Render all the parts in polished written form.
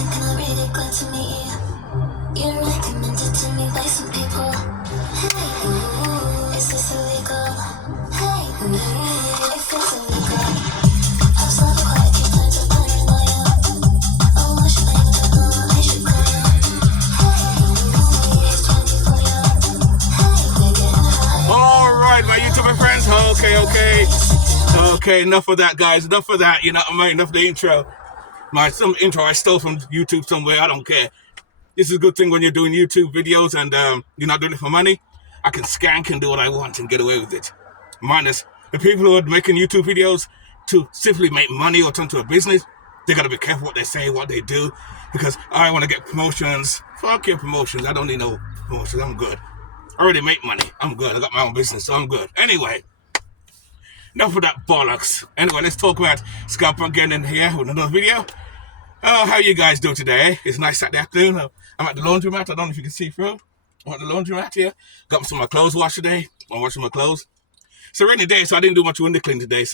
thinking I'm really glad to meet you. You're recommended to me by some people. Hey, is this illegal? Hey, it feels illegal. I've slept quite a few times with paranoia. Oh, I should blame it, I should cry. Hey, it's 24 young. Hey, we're getting high. Alright, my YouTuber friends. Okay, enough of that, guys. Enough of that. You know what I mean? Enough of the intro. Some intro I stole from YouTube somewhere. I don't care. This is a good thing when you're doing YouTube videos and you're not doing it for money. I can skank and do what I want and get away with it. Minus the people who are making YouTube videos to simply make money or turn to a business. They gotta be careful what they say, what they do, because I want to get promotions. Fuck your promotions. I don't need no promotions. I'm good. I already make money. I'm good. I got my own business, so I'm good. Anyway, enough of that bollocks. Anyway, let's talk about Scalp again in here with another video. Oh, how you guys doing today? It's a nice Saturday afternoon. I'm at the laundromat. I don't know if you can see through. I'm at the laundromat here. Got some of my clothes washed today. I'm washing my clothes. It's a rainy day, so I didn't do much window cleaning today.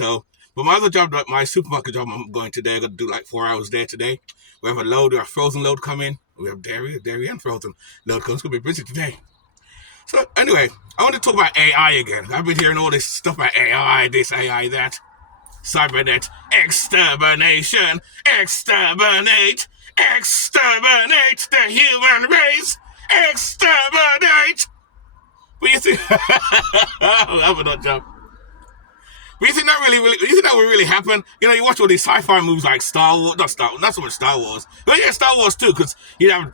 But my other job, my supermarket job, I'm going today. I got to do like 4 hours there today. We have a frozen load coming. We have dairy and frozen load coming. It's going to be busy today. So anyway, I want to talk about AI again. I've been hearing all this stuff about AI, this, AI, that. Cybernet, extermination, exterminate the human race, exterminate. But you think, I have another job. But you think that will really happen? You know, you watch all these sci-fi movies like Star Wars, not so much Star Wars, but yeah, Star Wars too, because you have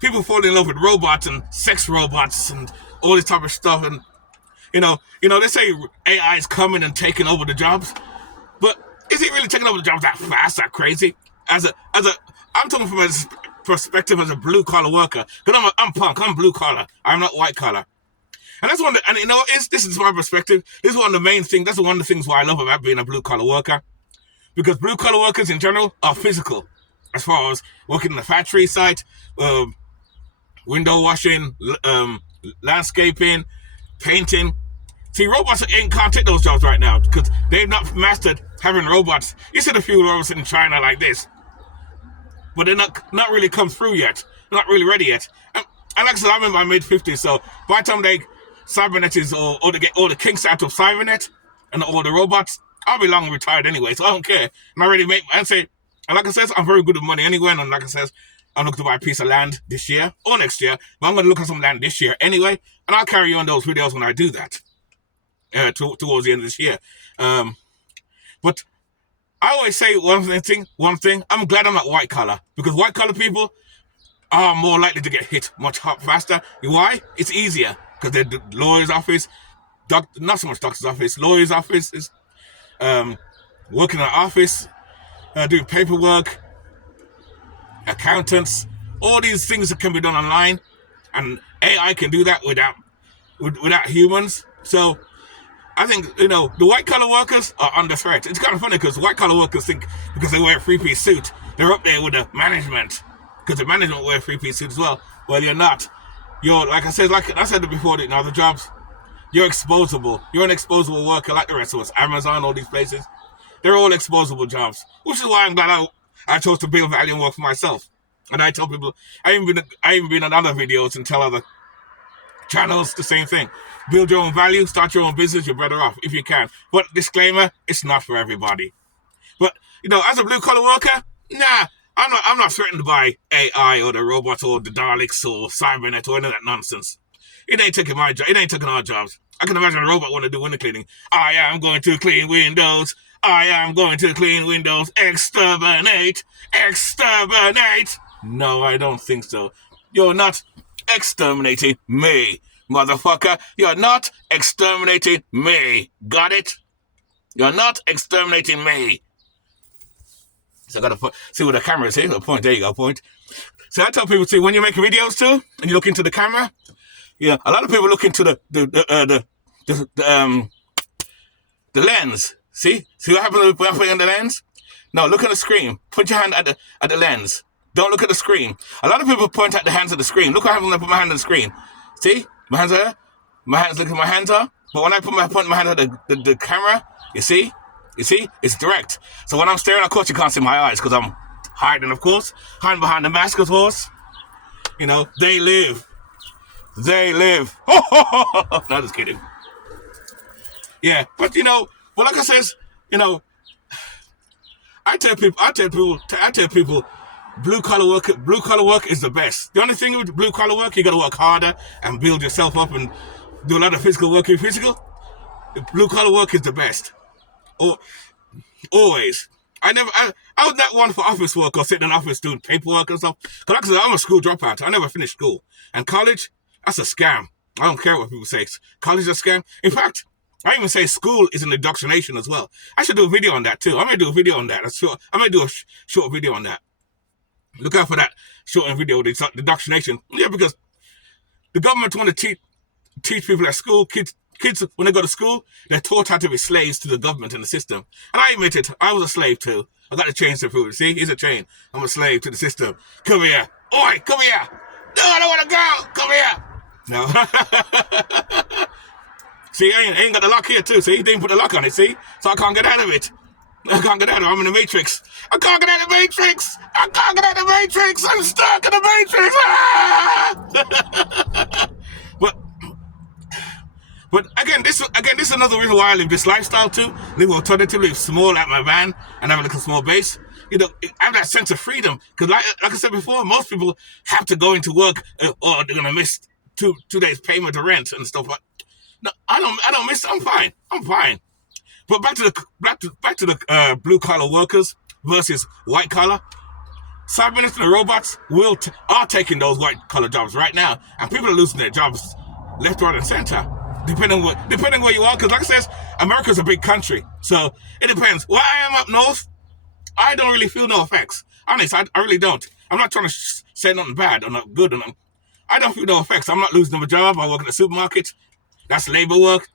people falling in love with robots and sex robots and all this type of stuff, and you know, they say AI is coming and taking over the jobs, but is it really taking over the jobs that fast, that crazy? I'm talking from a perspective as a blue collar worker, because I'm punk, I'm blue collar, I'm not white collar, and that's this is my perspective. This is one of the main things. That's one of the things why I love about being a blue collar worker, because blue collar workers in general are physical, as far as working in a factory site, window washing, landscaping, painting. See, robots can't take those jobs right now because they've not mastered having robots. You see the few robots in China like this, but they're not really come through yet. They're not really ready yet. And like I said, I'm in my mid-50s, so by the time Cybernet is or they get all the kinks out of Cybernet and all the robots, I'll be long retired anyway, so I don't care. And I already make and like I said, I'm very good at money anyway, and like I said, I'm looking to buy a piece of land this year or next year, but I'm going to look at some land this year anyway, and I'll carry on those videos when I do that towards the end of this year. But I always say one thing, I'm glad I'm not white collar, because white collar people are more likely to get hit much faster. Why? It's easier, because they're the lawyer's office, not so much doctor's office, lawyer's office, working in an office, doing paperwork, accountants, all these things that can be done online, and AI can do that without humans. So I think, the white collar workers are under threat. It's kind of funny because white collar workers think because they wear a three-piece suit, they're up there with the management, because the management wear a three-piece suit as well. Well, you're not. You're, like I said before in other jobs, you're exposable. You're an exposable worker like the rest of us. Amazon, all these places, they're all exposable jobs, which is why I'm glad I chose to build value and work for myself. And I tell people, I even been on other videos and tell other channels the same thing. Build your own value, start your own business, you're better off if you can. But disclaimer, it's not for everybody. But, as a blue collar worker, nah, I'm not threatened by AI or the robots or the Daleks or Cybernet or any of that nonsense. It ain't taking my job. It ain't taking our jobs. I can imagine a robot want to do window cleaning. I am going to clean windows. I am going to clean windows. Exterminate. Exterminate. No, I don't think so. You're not exterminating me, motherfucker. You're not exterminating me. Got it? You're not exterminating me. So I gotta see where the camera is here. Point. There you go. Point. So I tell people, when you make videos too, and you look into the camera, a lot of people look into the lens. See what happens when I put in the lens? No, look at the screen. Put your hand at the lens. Don't look at the screen. A lot of people point at the hands of the screen. Look what happens when I put my hand on the screen. See? My hands are there. Look at my hands are. But when I point my hand at the camera, you see? It's direct. So when I'm staring, of course you can't see my eyes because I'm hiding, of course, hiding behind the mask, of course. You know, they live. They live. No, just kidding. Yeah, but you know, well, like I says, you know, I tell people, blue collar work is the best. The only thing with blue collar work, you got to work harder and build yourself up and do a lot of physical work. Blue collar work is the best. Or always. I was not one for office work or sitting in an office doing paperwork and stuff. Because like I said, I'm a school dropout. I never finished school. And college, that's a scam. I don't care what people say. College is a scam. In fact, I even say school is an indoctrination as well. I should do a video on that too. I may do a video on that. I may do a short video on that. Look out for that short video, the indoctrination. Yeah, because the government want to teach people at school, kids when they go to school, they're taught how to be slaves to the government and the system. And I admit it, I was a slave too. I got the chains to prove it. See, here's a chain. I'm a slave to the system. Come here. Oi, come here. No, I don't want to go. Come here. No. See, I ain't got the lock here too. See, he didn't put the lock on it, see? So I can't get out of it. I can't get out of it. I'm in the Matrix. I can't get out of the Matrix. I can't get out of the Matrix. I'm stuck in the Matrix. Ah! But again, this is another reason why I live this lifestyle too. Live alternatively, live small like my van and have a little small base. You know, I have that sense of freedom. Because like I said before, most people have to go into work or they're gonna miss two days payment of rent and stuff like. No, I don't miss. I'm fine. But back to the blue collar workers versus white collar. Cybernetics and the robots are taking those white collar jobs right now, and people are losing their jobs left, right, and center. Depending where you are, because like I said, America's a big country, so it depends. Where I am up north, I don't really feel no effects. Honest, I really don't. I'm not trying to say nothing bad or not good. I don't feel no effects. I'm not losing my job. I work at the supermarket. That's labor work.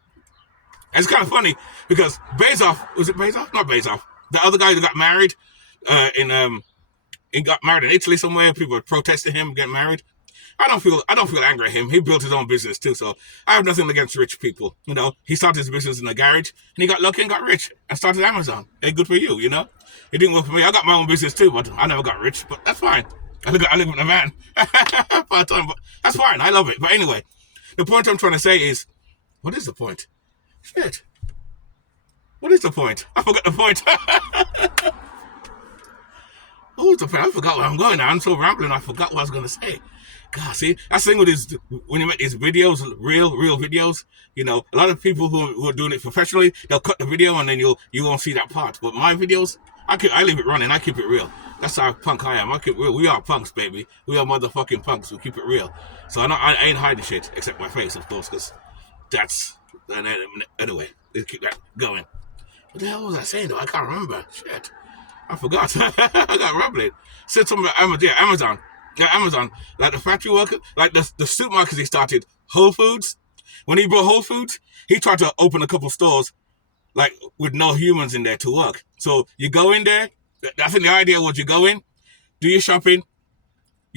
And it's kind of funny because Bezos, was it Bezos? Not Bezos. The other guy that got married he got married in Italy somewhere. People were protesting him getting married. I don't feel angry at him. He built his own business too, so I have nothing against rich people. You know, he started his business in a garage and he got lucky and got rich and started Amazon. Hey, good for you, you know? It didn't work for me. I got my own business too, but I never got rich, but that's fine. I live in a van part-time, but that's fine. I love it. But anyway, the point I'm trying to say is, what is the point? Shit. What is the point? I forgot the point. What was the point? I forgot where I'm going now. I'm so rambling, I forgot what I was going to say. God, see, that's the thing with these, when you make these videos, real videos, you know, a lot of people who are doing it professionally, they'll cut the video and then you won't see that part. But my videos, I leave it running. I keep it real. That's how punk I am. I keep it real. We are punks, baby. We are motherfucking punks. We keep it real. So I ain't hiding shit, except my face, of course, because that's, anyway, let's keep that going. What the hell was I saying, though? I can't remember. Shit. I forgot. I got rambling. Said something about Amazon. Yeah, Amazon. Like the factory worker, like the supermarkets he started, Whole Foods. When he brought Whole Foods, he tried to open a couple stores, like with no humans in there to work. So you go in there. I think the idea was you go in, do your shopping.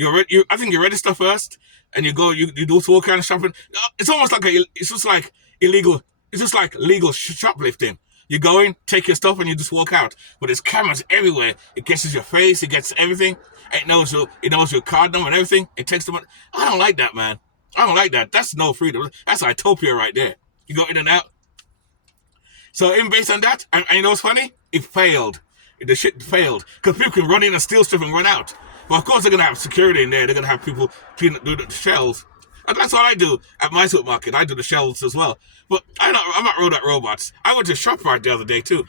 I think you register first, and you go. You do all kind of shopping. It's almost like it's just like illegal. It's just like legal shoplifting. You go in, take your stuff, and you just walk out. But there's cameras everywhere. It gets your face. It gets everything. It knows your card number and everything. It takes the money. I don't like that, man. I don't like that. That's no freedom. That's utopia right there. You go in and out. So based on that, and you know what's funny? It failed. The shit failed. Because people can run in and steal stuff and run out. But of course they're going to have security in there. They're going to have people do the shelves. And that's what I do at my supermarket. I do the shelves as well. But I'm not rolled at robots. I went to ShopRite the other day too.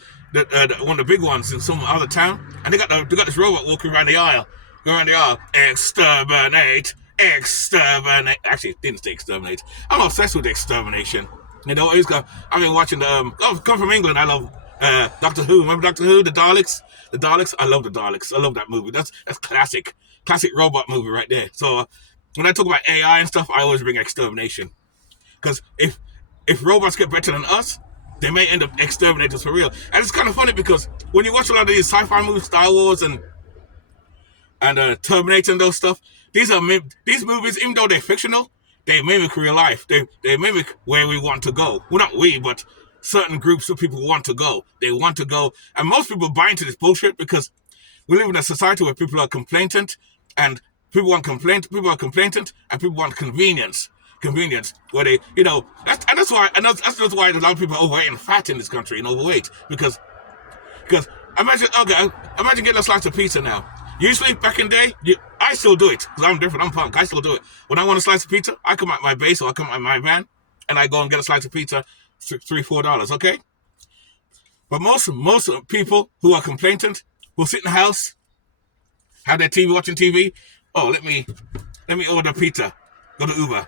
One of the big ones in some other town. And they got this robot walking around the aisle. Going around the aisle. Exterminate. Actually, it didn't say exterminate. I'm obsessed with extermination. You know, I've been watching come from England. I love Doctor Who. Remember Doctor Who? The Daleks? The Daleks? I love the Daleks. I love that movie. That's classic robot movie right there. So when I talk about AI and stuff, I always bring extermination. Because if robots get better than us, they may end up exterminating us for real. And it's kind of funny because when you watch a lot of these sci-fi movies, Star Wars and Terminator and those stuff, these movies, even though they're fictional, they mimic real life. They mimic where we want to go. Well, not we, but certain groups of people want to go. They want to go. And most people buy into this bullshit because We live in a society where people are complainant, and people want complaint. People are complainant, and people want convenience. Convenience, where they, that's why a lot of people are overweight and fat in this country and overweight because imagine getting a slice of pizza now. Usually back in the day, I still do it because I'm different. I'm punk. I still do it. When I want a slice of pizza, I come at my base or I come at my van and I go and get a slice of pizza, $3-4. Okay. But most people who are complainant will sit in the house, have their TV, watching TV. Oh, let me order pizza. Go to Uber.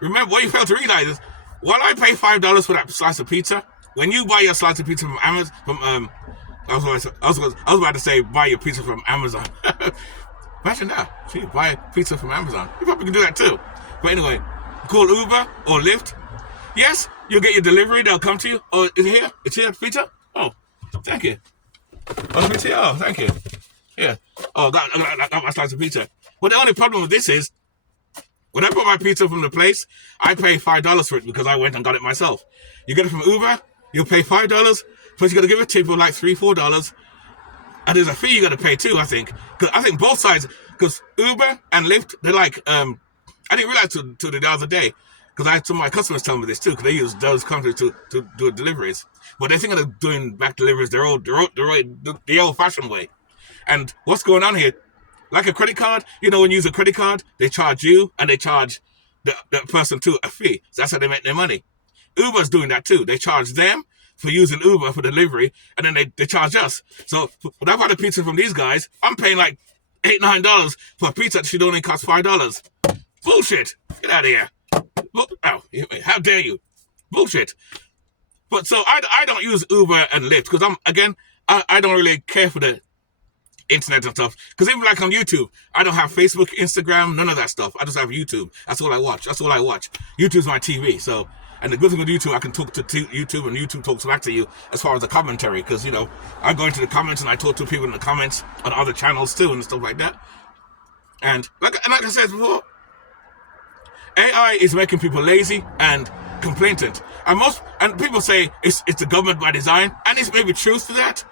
Remember, what you fail to realize is, while I pay $5 for that slice of pizza, when you buy your slice of pizza from Amazon, I was about to say buy your pizza from Amazon. Imagine that. Gee, buy pizza from Amazon. You probably can do that too. But anyway, call Uber or Lyft. Yes, you'll get your delivery. They'll come to you. Oh, is it here? It's here, pizza? Oh, thank you. Oh, it's here. Oh, thank you. Yeah. Oh, that my slice of pizza. But the only problem with this is, when I bought my pizza from the place, I pay $5 for it because I went and got it myself. You get it from Uber, you'll pay $5, plus you got to give a tip of like $3-4, and there's a fee you got to pay too, I think. Because I think both sides, because Uber and Lyft, they're like, I didn't realize till the other day, because I had some of my customers tell me this too, because they use those companies to do deliveries. But they think of doing back deliveries the old-fashioned way. And what's going on here? Like a credit card, when you use a credit card, they charge you and they charge the person too a fee. So that's how they make their money. Uber's doing that too. They charge them for using Uber for delivery, and then they charge us. So when I buy a pizza from these guys, I'm paying like $8-9 for a pizza that should only cost $5. Bullshit. Get out of here. Oh, how dare you? Bullshit. But so I don't use Uber and Lyft because I don't really care for the internet and stuff, because even like on YouTube, I don't have Facebook, Instagram, none of that stuff. I just have YouTube. That's all I watch. YouTube's my TV. So, and the good thing with YouTube, I can talk to YouTube, and YouTube talks back to you as far as the commentary, because I go into the comments and I talk to people in the comments on other channels too and stuff like that. And like I said before, AI is making people lazy and complainant, and people say it's the government by design, and it's maybe truth to that.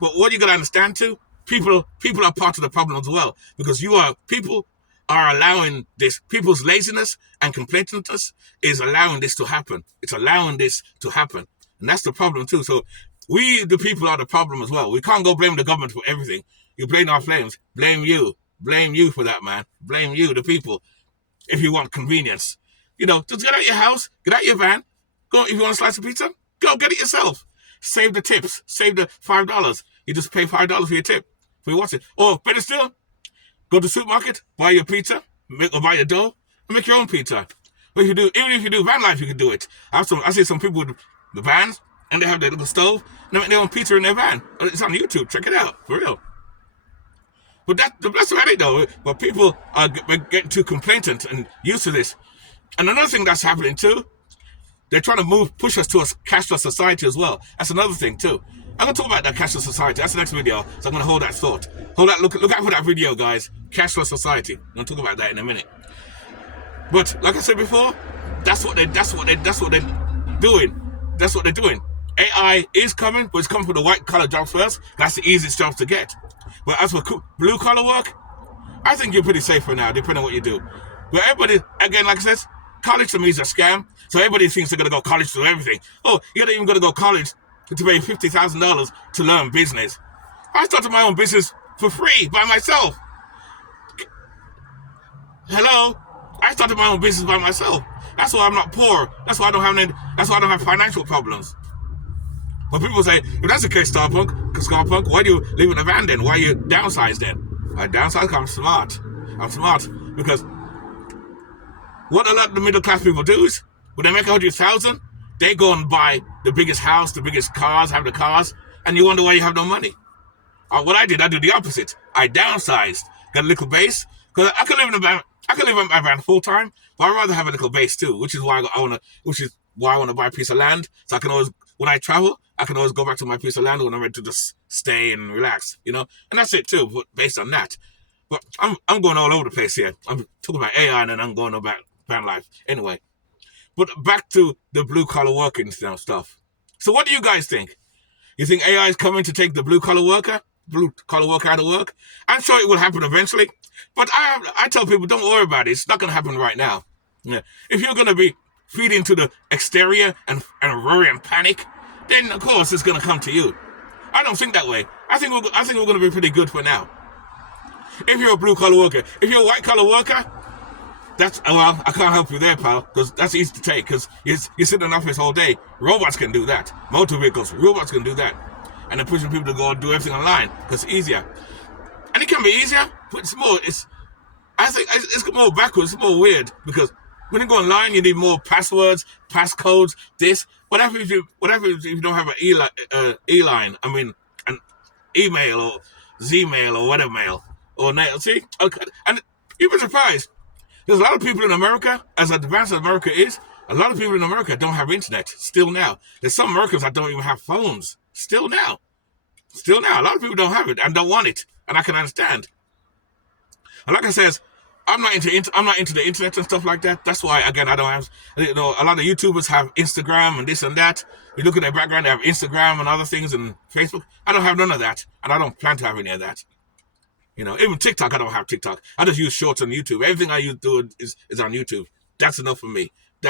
But what you gotta understand too, people are part of the problem as well, because people are allowing this. People's laziness and complainantness is allowing this to happen. It's allowing this to happen, and that's the problem too. So we, the people, are the problem as well. We can't go blame the government for everything. You blame our flames. Blame you for that, man. Blame you, the people, if you want convenience. Just get out your house, get out your van, go. If you want a slice of pizza, go get it yourself. Save the tips. Save the $5. You just pay $5 for your tip. For your watch it. Or better still, go to the supermarket, buy your pizza, or buy your dough, and make your own pizza. But even if you do van life, you can do it. I see some people with the vans, and they have their little stove, and they make their own pizza in their van. It's on YouTube. Check it out, for real. But that's about it though. But people are getting too complainant and used to this. And another thing that's happening too, they're trying to push us to a cashless society as well. That's another thing too. I'm going to talk about that cashless society. That's the next video. So I'm going to hold that thought. Look out for that video, guys. Cashless society. I'm going to talk about that in a minute. But like I said before, that's what they're doing. That's what they're doing. AI is coming, but it's coming for the white collar jobs first. That's the easiest jobs to get. But as for blue collar work, I think you're pretty safe for now, depending on what you do. But everybody, again, like I said, college to me is a scam. So everybody thinks they're going to go college to do everything. Oh, you're not even going to go college to pay $50,000 to learn business. I started my own business for free by myself. Hello? I started my own business by myself. That's why I'm not poor. That's why I don't have financial problems. When people say, if that's the case, Scarpunk, why do you live in a van then? Why you downsize then? I downsize because I'm smart. I'm smart because what a lot of the middle class people do is, when they make 100,000, they go and buy the biggest house, the biggest cars, have the cars, and you wonder why you have no money. What I did the opposite. I downsized, got a little base, because I could live in a van. I could live in my van full time, but I'd rather have a little base too, which is why I want to buy a piece of land, so I can always, when I travel, I can always go back to my piece of land when I'm ready to just stay and relax, and that's it too. But based on that, but I'm going all over the place here. I'm talking about AI and then I'm going about van life anyway. But back to the blue collar working stuff. So what do you guys think? You think AI is coming to take the blue collar worker? blue collar worker out of work. I'm sure it will happen eventually, but I tell people don't worry about it. It's not going to happen right now. Yeah. If you're going to be feeding to the exterior and worry and panic, then of course it's going to come to you. I don't think that way. I think we're going to be pretty good for now. If you're a blue collar worker, if you're a white collar worker, well, I can't help you there, pal, because that's easy to take, because you sit in an office all day. Robots can do that. Motor vehicles, robots can do that. And they're pushing people to go and do everything online, because it's easier. And it can be easier, but I think it's more backwards, it's more weird, because when you go online, you need more passwords, passcodes, what happens if you don't have an E-line, an email or Z-mail or whatever mail, or nail, see? Okay. And you'd be surprised. There's a lot of people in America, as advanced as America is, a lot of people in America don't have internet, still now. There's some Americans that don't even have phones, still now. A lot of people don't have it and don't want it, and I can understand. And like I said, I'm not into the internet and stuff like that. That's why, again, I don't have, a lot of YouTubers have Instagram and this and that. You look at their background, they have Instagram and other things and Facebook. I don't have none of that, and I don't plan to have any of that. Even TikTok, I don't have TikTok. I just use shorts on YouTube. Everything I do is on YouTube. That's enough for me. I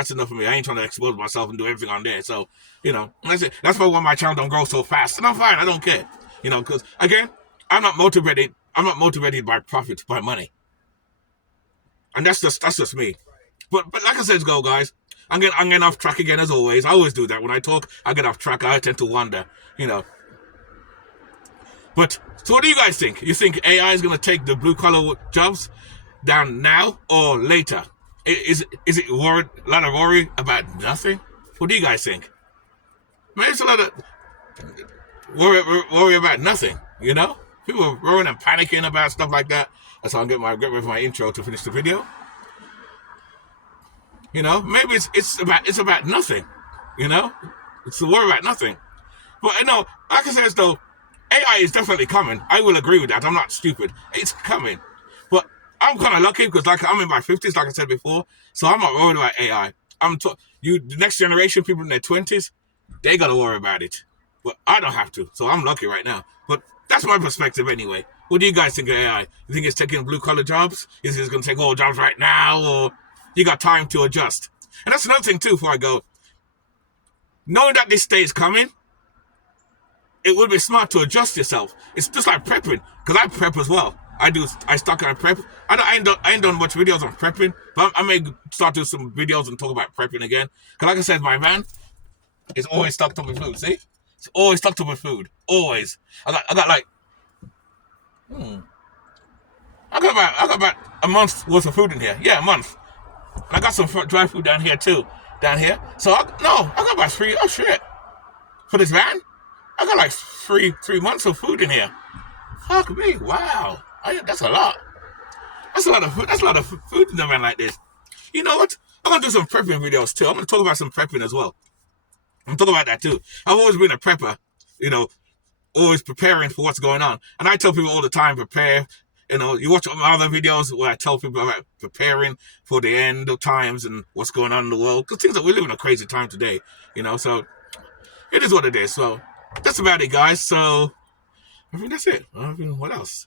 ain't trying to expose myself and do everything on there. So, that's it. That's why my channel don't grow so fast. And I'm fine. I don't care. Because, again, I'm not motivated by profit, by money. And that's just me. But like I said, guys, I'm getting off track again, as always. I always do that. When I talk, I get off track. I tend to wander, But, so what do you guys think? You think AI is going to take the blue-collar jobs down now or later? Is it a lot of worry about nothing? What do you guys think? Maybe it's a lot of worry about nothing, People are worrying and panicking about stuff like that. That's how I'm getting ready for my intro to finish the video. Maybe it's about nothing, It's the worry about nothing. But, like I said, though, AI is definitely coming. I will agree with that. I'm not stupid. It's coming. But I'm kind of lucky because I'm in my 50s, like I said before. So I'm not worried about AI. The next generation, people in their 20s, they got to worry about it. But I don't have to. So I'm lucky right now. But that's my perspective anyway. What do you guys think of AI? You think it's taking blue-collar jobs? Is it going to take all jobs right now? Or you got time to adjust? And that's another thing, too, before I go. Knowing that this day is coming, it would be smart to adjust yourself. It's just like prepping, because I prep as well. I stock and I prep. I ain't done much videos on prepping, but I may start doing some videos and talk about prepping again. Because like I said, my van is always stocked up with food. See, it's always stocked up with food. Always. I got about a month's worth of food in here. Yeah, a month. And I got some dry food down here too. So I got about 3. Oh shit! For this van. I got like 3 months of food in here. Fuck me, wow. That's a lot. That's a lot of food. That's a lot of food in the van like this. You know what? I'm going to do some prepping videos too. I'm going to talk about some prepping as well. I'm talking about that too. I've always been a prepper, always preparing for what's going on. And I tell people all the time, prepare. You watch my other videos where I tell people about preparing for the end of times and what's going on in the world. Because we live in a crazy time today, so it is what it is. So that's about it, guys. So I think that's it. What else?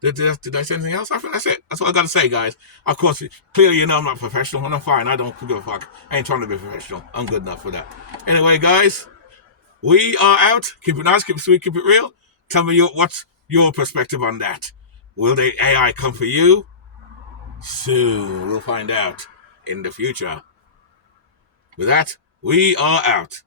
Did I say anything else? I think that's it. That's all I got to say, guys. Of course, clearly I'm not professional, and I'm fine. I don't give a fuck. I ain't trying to be professional. I'm good enough for that. Anyway, guys, we are out. Keep it nice, keep it sweet, keep it real. Tell me what's your perspective on that. Will the AI come for you? Soon. We'll find out in the future. With that, we are out.